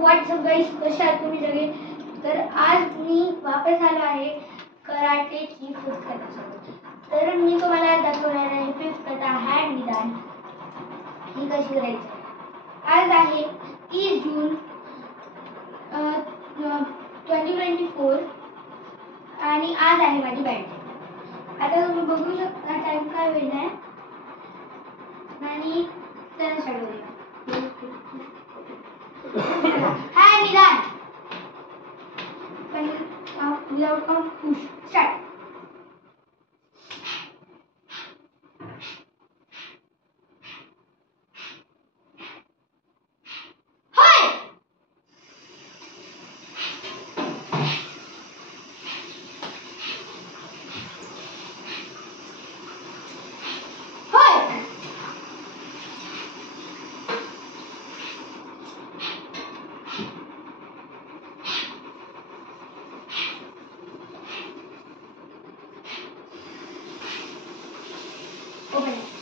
WhatsApp गाईस, कसे आहात तुम्ही सगळे? तर आज मी वापस आलो आहे कराटेची 5th कथासोबत. तर मी तुम्हाला दाखवणार आहे 5th कथा हँड निदान ही कशी करायची. आज आहे 30 जून 2024 आणि आज आहे माझी बर्थडे. आता तुम्ही बघू शकता टाइम काय होईल आहे आणि चला स्टार्ट करूया. हँड निदान without count push start. Open it.